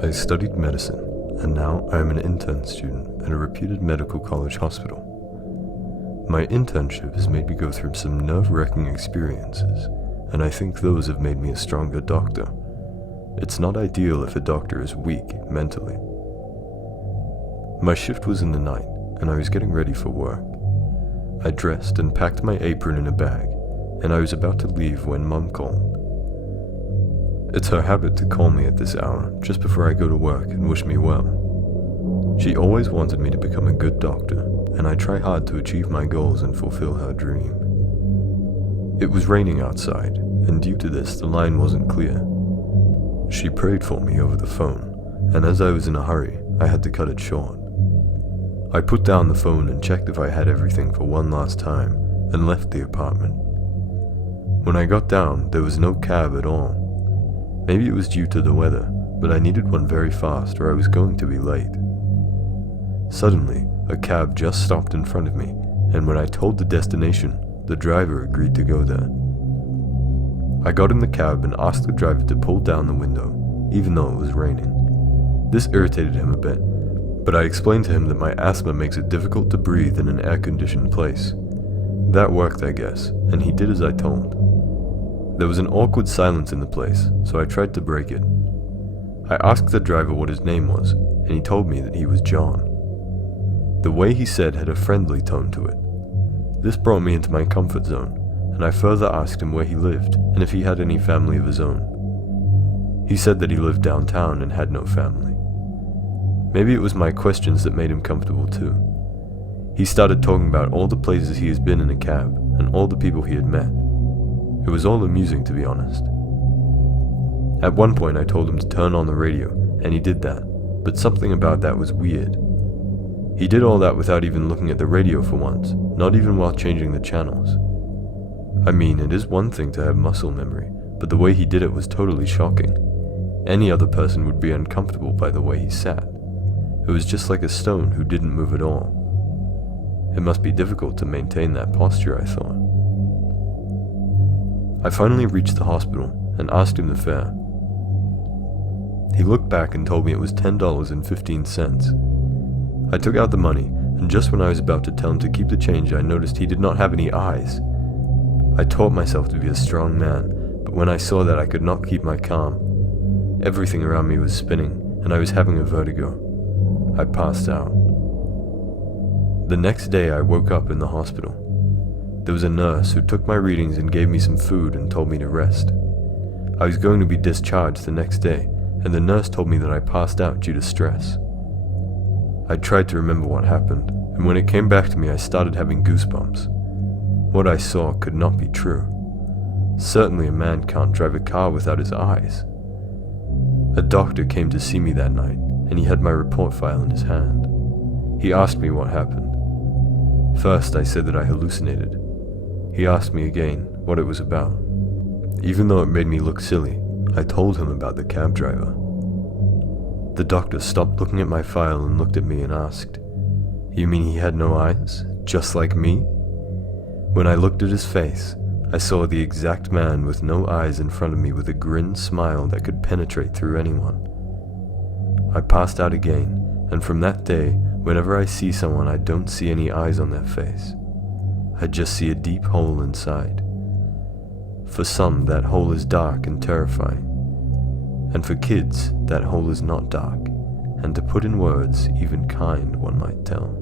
I studied medicine, and now I am an intern student at a reputed medical college hospital. My internship has made me go through some nerve-wracking experiences, and I think those have made me a stronger doctor. It's not ideal if a doctor is weak mentally. My shift was in the night, and I was getting ready for work. I dressed and packed my apron in a bag, and I was about to leave when Mum called. It's her habit to call me at this hour, just before I go to work, and wish me well. She always wanted me to become a good doctor, and I try hard to achieve my goals and fulfill her dream. It was raining outside, and due to this, the line wasn't clear. She prayed for me over the phone, and as I was in a hurry, I had to cut it short. I put down the phone and checked if I had everything for one last time, and left the apartment. When I got down, there was no cab at all. Maybe it was due to the weather, but I needed one very fast or I was going to be late. Suddenly, a cab just stopped in front of me, and when I told the destination, the driver agreed to go there. I got in the cab and asked the driver to pull down the window, even though it was raining. This irritated him a bit, but I explained to him that my asthma makes it difficult to breathe in an air-conditioned place. That worked, I guess, and he did as I told. There was an awkward silence in the place, so I tried to break it. I asked the driver what his name was, and he told me that he was John. The way he said had a friendly tone to it. This brought me into my comfort zone, and I further asked him where he lived and if he had any family of his own. He said that he lived downtown and had no family. Maybe it was my questions that made him comfortable too. He started talking about all the places he has been in a cab and all the people he had met. It was all amusing, to be honest. At one point I told him to turn on the radio, and he did that, but something about that was weird. He did all that without even looking at the radio for once, not even while changing the channels. I mean, it is one thing to have muscle memory, but the way he did it was totally shocking. Any other person would be uncomfortable by the way he sat. It was just like a stone who didn't move at all. It must be difficult to maintain that posture, I thought. I finally reached the hospital and asked him the fare. He looked back and told me it was $10.15. I took out the money, and just when I was about to tell him to keep the change, I noticed he did not have any eyes. I taught myself to be a strong man, but when I saw that, I could not keep my calm. Everything around me was spinning, and I was having a vertigo. I passed out. The next day I woke up in the hospital. There was a nurse who took my readings and gave me some food and told me to rest. I was going to be discharged the next day, and the nurse told me that I passed out due to stress. I tried to remember what happened, and when it came back to me I started having goosebumps. What I saw could not be true. Certainly a man can't drive a car without his eyes. A doctor came to see me that night, and he had my report file in his hand. He asked me what happened. First I said that I hallucinated. He asked me again what it was about. Even though it made me look silly, I told him about the cab driver. The doctor stopped looking at my file and looked at me and asked, "You mean he had no eyes, just like me?" When I looked at his face, I saw the exact man with no eyes in front of me with a grin smile that could penetrate through anyone. I passed out again, and from that day, whenever I see someone, I don't see any eyes on their face. I just see a deep hole inside. For some, that hole is dark and terrifying. And for kids, that hole is not dark, and to put in words, even kind, one might tell.